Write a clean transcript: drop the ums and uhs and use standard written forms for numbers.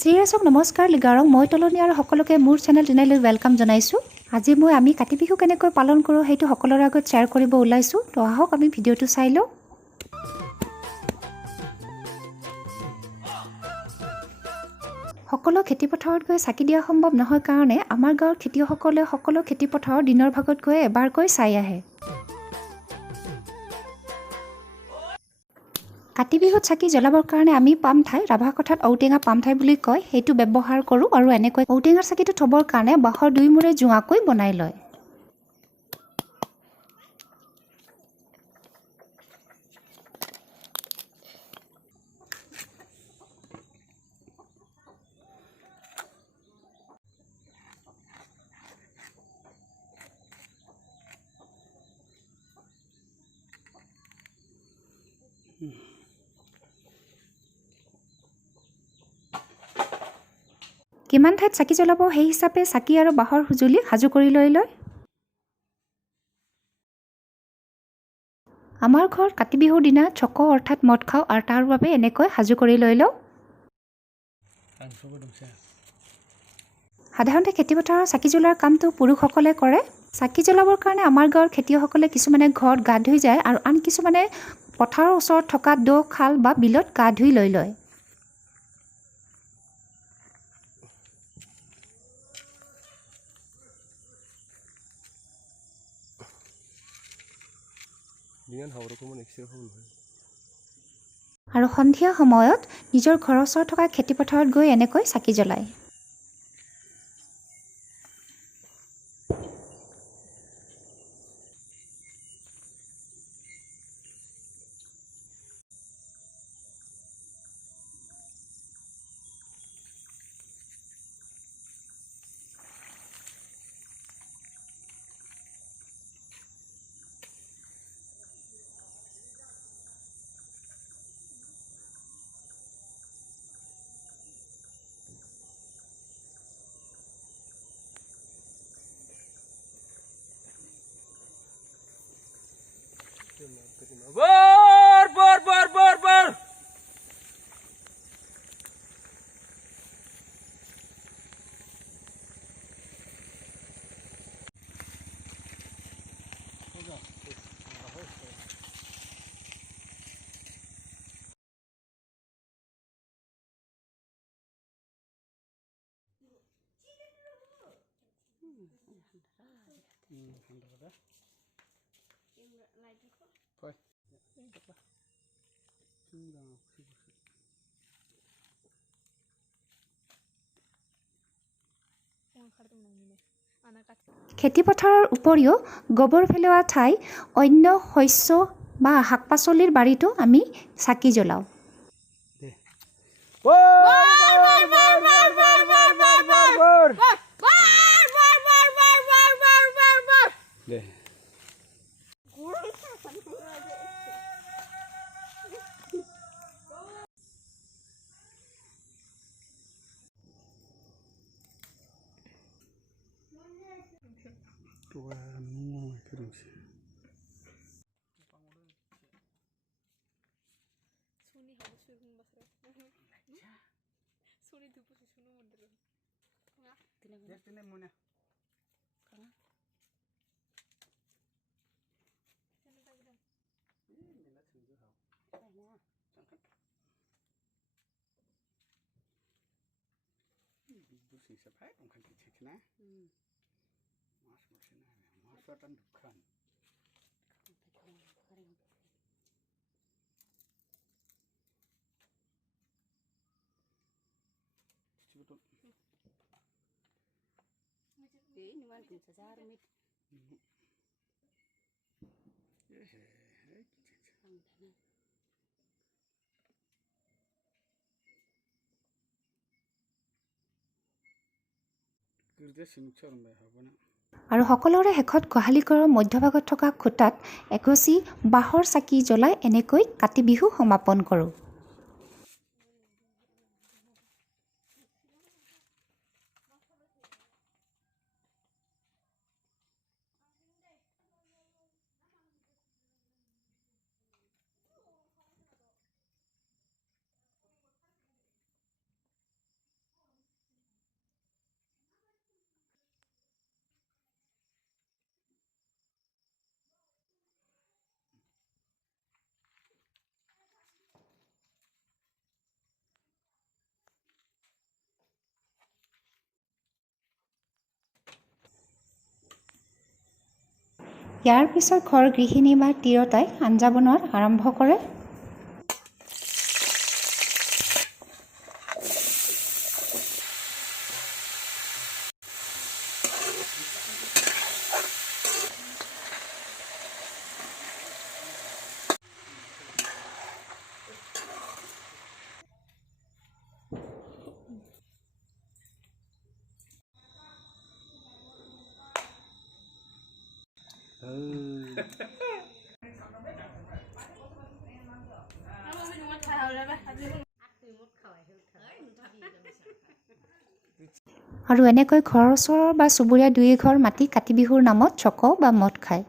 শ্ৰীৰাচক নমস্কাৰ লিগাৰং মই তলনি আৰু সকলোকে মোৰ চেনেল টিনাইলৈ ৱেলকাম জনাইছোঁ। আজি আমি কাতি বিহু কেনেকৈ পালন কৰোঁ সেইটো সকলোৰ আগত শ্বেয়াৰ কৰিব ওলাইছোঁ। তো আহক আমি ভিডিঅ'টো চাই লওঁ। সকলো খেতিপথাৰত গৈ চাকি দিয়া সম্ভৱ নহয় কাৰণে আমাৰ গাঁৱৰ খেতিয়কসকলে সকলো খেতিপথাৰত দিনৰ ভাগত গৈ এবাৰকৈ চাই আহে। কাতি বিহুত চাকি জ্বলাবৰ কাৰণে আমি পাম ঠাই, ৰাভা কথাত ঔটেঙা পাম ঠাই বুলি কয়, সেইটো ব্যৱহাৰ কৰোঁ আৰু এনেকৈ ঔটেঙাৰ চাকিটো থবৰ কাৰণে বাঁহৰ দুই মূৰে জোঙাকৈ বনাই লয়। কিমান ঠাইত চাকি জ্বলাব সেই হিচাপে চাকি আৰু বাঁহৰ সঁজুলি সাজু কৰি লৈ লয়। আমাৰ ঘৰত কাতি বিহুৰ দিনা চক অৰ্থাৎ মদ খাওঁ আৰু তাৰ বাবে এনেকৈ সাজু কৰি লৈ লওঁ। সাধাৰণতে খেতিপথাৰৰ চাকি জ্বলোৱাৰ কামটো পুৰুষসকলে কৰে। চাকি জ্বলাবৰ কাৰণে আমাৰ গাঁৱৰ খেতিয়কসকলে কিছুমানে ঘৰত গা ধুই যায় আৰু আন কিছুমানে পথাৰৰ ওচৰত থকা দ, খাল বা বিলত গা ধুই লৈ লয়। আৰু সন্ধিয়া সময়ত নিজৰ ঘৰৰ ওচৰত থকা খেতিপথাৰত গৈ এনেকৈ চাকি জ্বলায়। Bor, bor, bor, bor, bor. খেতিপথাৰৰ উপৰিও গোবৰ পেলোৱা ঠাই অন্য শস্য বা শাক পাচলিৰ বাৰীতো আমি চাকি জ্বলাওঁ। আৰু সকলোৰে শেষত গোহালি ঘৰৰ মধ্যভাগত থকা খুঁটাত এগছি বাঁহৰ চাকি জ্বলাই এনেকৈ কাতি বিহু সমাপন কৰোঁ। ইয়াৰ পিছত ঘৰ গৃহিণী বা তিৰোতাই আঞ্জা বনোৱাত আৰম্ভ কৰে। আৰু এনেকৈ ঘৰৰ ওচৰৰ বা চুবুৰীয়া দুই ঘৰ মাতি কাতি বিহুৰ নামত চক বা মদ খায়।